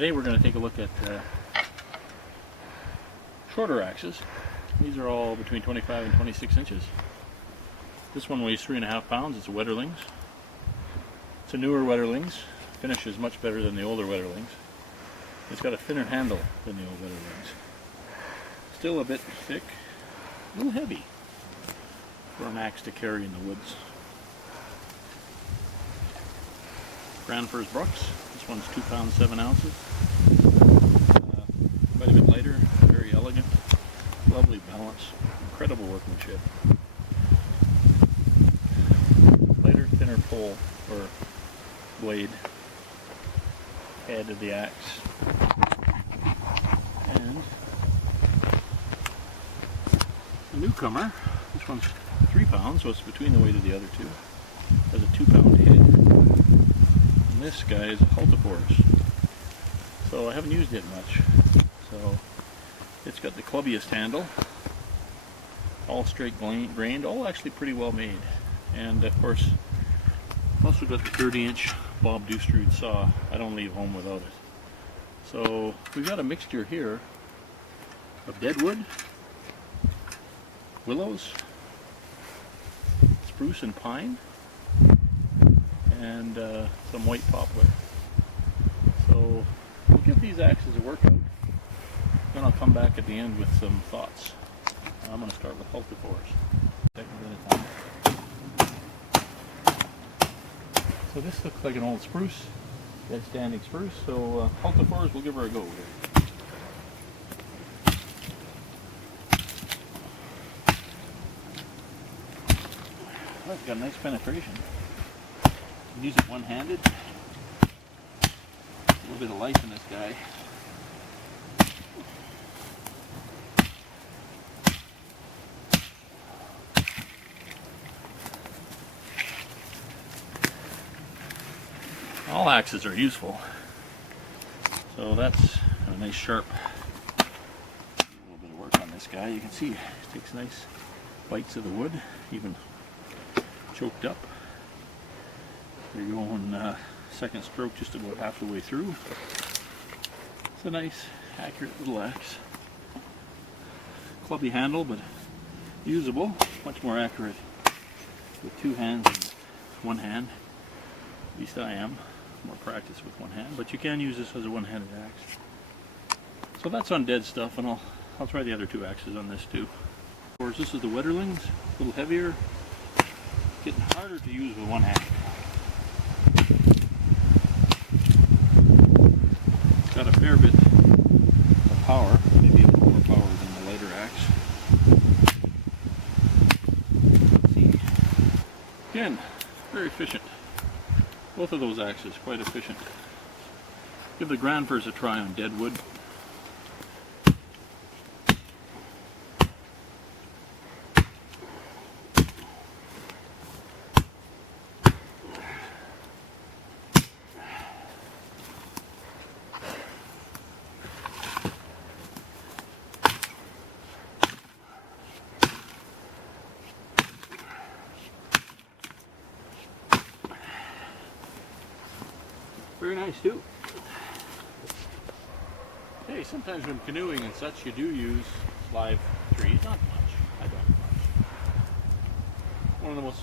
Today we're going to take a look at shorter axes. These are all between 25 and 26 inches. This one weighs 3.5 pounds. It's a Wetterlings. It's a newer Wetterlings. Finishes much better than the older Wetterlings. It's got a thinner handle than the old Wetterlings. Still a bit thick, a little heavy for an axe to carry in the woods. Gransfors Brooks. This one's 2 pounds 7 ounces. Quite a bit lighter, very elegant, lovely balance, incredible workmanship. Lighter, thinner pole or blade, head of the axe, and a newcomer. This one's 3 pounds, so it's between the weight of the other two. Has a 2-pound head. And this guy is a Hultafors. So I haven't used it much. So it's got the clubbiest handle, all straight grained, all actually pretty well made. And of course, also got the 30-inch Bob Doostrud saw. I don't leave home without it. So we've got a mixture here of deadwood, willows, spruce and pine, and some white poplar. So we'll give these axes a workout, then I'll come back at the end with some thoughts. I'm going to start with Hultafors. Second at a time. So this looks like an old spruce, dead standing spruce, so Hultafors, we'll give her a go here. Oh, it's got a nice penetration. You can use it one-handed. A little bit of life in this guy. All axes are useful. So that's a nice sharp. A little bit of work on this guy. You can see it takes nice bites of the wood, even choked up. You're going second stroke just about half the way through. It's a nice, accurate little axe. Clubby handle, but usable. Much more accurate with 2 hands than 1 hand. At least I am. More practice with 1 hand, but you can use this as a one-handed axe. So that's on dead stuff, and I'll try the other 2 axes on this too. Of course, this is the Wetterlings, a little heavier, getting harder to use with 1 hand. It's got a fair bit of power, maybe a little more power than the lighter axe. Let's see. Again, very efficient. Both of those axes, quite efficient. Give the Gransfors a try on deadwood. Very nice too. Hey, sometimes when canoeing and such, you do use live trees. Not much. I don't much. One of the most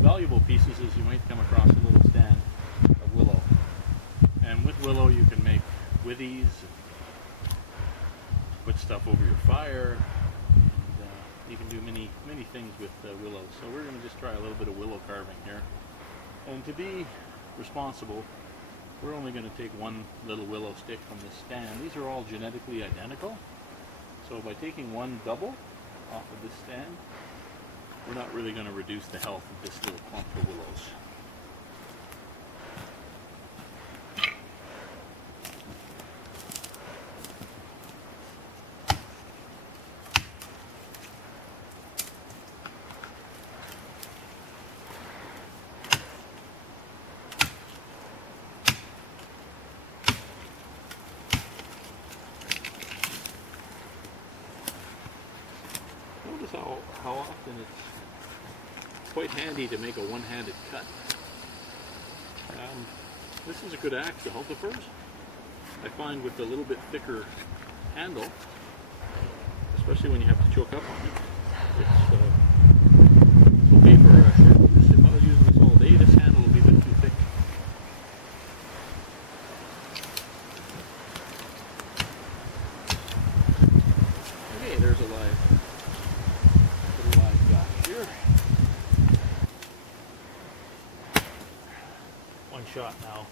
valuable pieces is you might come across a little stand of willow. And with willow you can make withies, put stuff over your fire, and you can do many things with willow. So we're going to just try a little bit of willow carving here. And to be responsible, we're only going to take 1 little willow stick from this stand. These are all genetically identical. So by taking 1 double off of this stand, we're not really going to reduce the health of this little clump of willows. Notice how often it's quite handy to make a one-handed cut. This is a good axe, the Hultafors. I find with a little bit thicker handle, especially when you have to choke up on it, it's okay for a short use. If I was using this all day, this handle will be a bit too thick. Okay, there's a little live gash here. One shot now.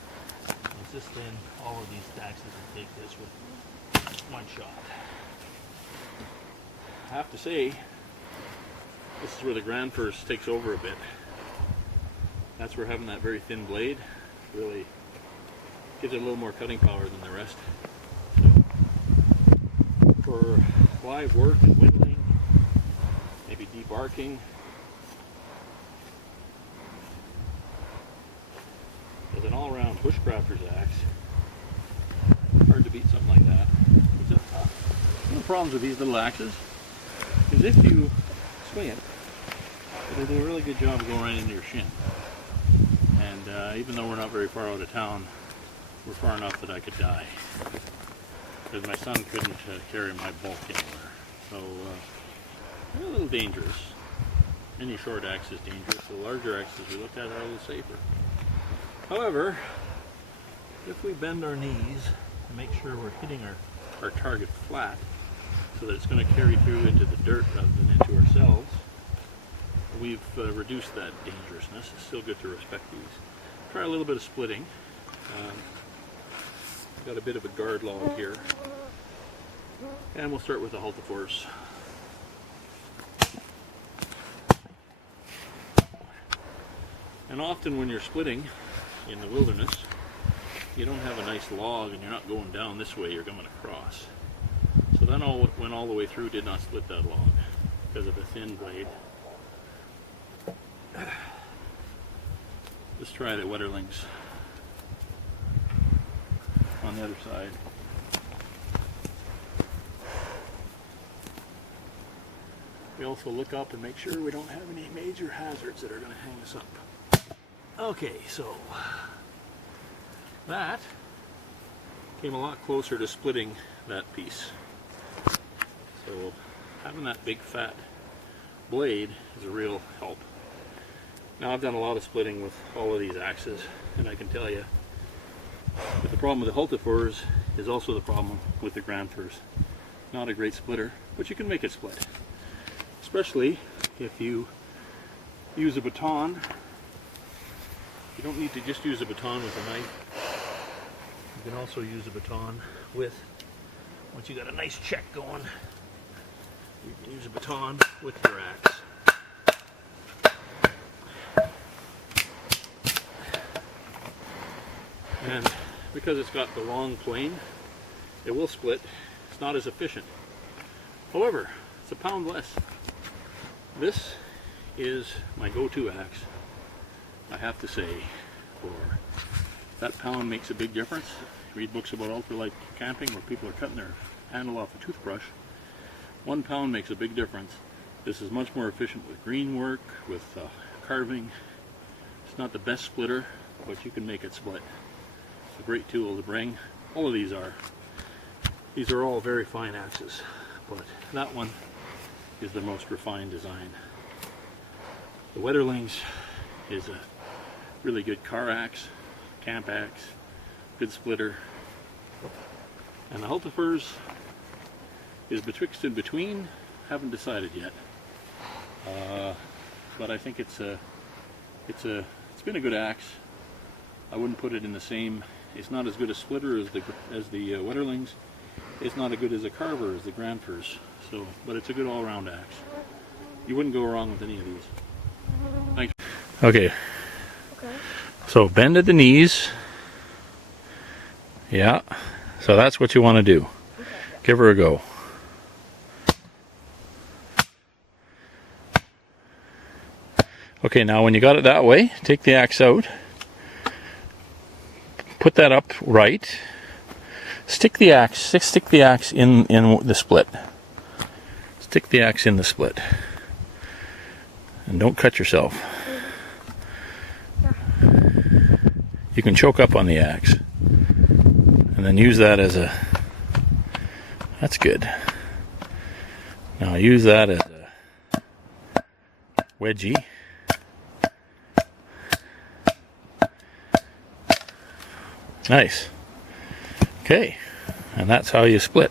Once this thin, all of these axes will take this with one shot. I have to say, this is where the Gransfors takes over a bit. That's where having that very thin blade really gives it a little more cutting power than the rest. So, for live work and whittling, maybe debarking, as an all-around bushcrafter's axe, hard to beat something like that. One of the problems with these little axes is if you swing it, it'll do a really good job of going right into your shin. And even though we're not very far out of town, we're far enough that I could die. Because my son couldn't carry my bulk anywhere. So they're a little dangerous. Any short axe is dangerous. The larger axes we looked at are a little safer. However, if we bend our knees and make sure we're hitting our target flat so that it's going to carry through into the dirt rather than into ourselves, we've reduced that dangerousness. It's still good to respect these. Try a little bit of splitting. Got a bit of a guard log here. And we'll start with the Hultafors. And often when you're splitting in the wilderness, you don't have a nice log and you're not going down this way, you're coming across. So then went all the way through, did not split that log because of the thin blade. Let's try the Wetterlings on the other side. We also look up and make sure we don't have any major hazards that are going to hang us up. Okay, so that came a lot closer to splitting that piece. So having that big fat blade is a real help. Now I've done a lot of splitting with all of these axes, and I can tell you that the problem with the Hultafors is also the problem with the Gransfors. Not a great splitter, but you can make it split. Especially if you use a baton. You don't need to just use a baton with a knife. You can also use a baton with, once you got a nice check going, you can use a baton with your axe. And because it's got the long plane, it will split. It's not as efficient. However, it's a pound less. This is my go-to axe, I have to say. For that pound makes a big difference. Read books about ultralight camping where people are cutting their handle off a toothbrush. 1 pound makes a big difference. This is much more efficient with green work, with carving. It's not the best splitter, but you can make it split. It's a great tool to bring. All of these are. These are all very fine axes, but that one is the most refined design. The Wetterlings is a really good car axe, camp axe, good splitter. And the Hultafors is betwixt and between. Haven't decided yet. But I think it's been a good axe. I wouldn't put it in the same. It's not as good a splitter as the Wetterlings. It's not as good as a carver as the Gransfors. So, but it's a good all-around axe. You wouldn't go wrong with any of these. Thanks. Okay. So bend at the knees. Yeah. So that's what you want to do. Give her a go. Okay, now when you got it that way, take the axe out. Put that up right. Stick the axe in the split. Stick the axe in the split. And don't cut yourself. You can choke up on the axe. And and then use that as a, that's good. Now I use that as a wedgie. Nice. Okay, and that's how you split.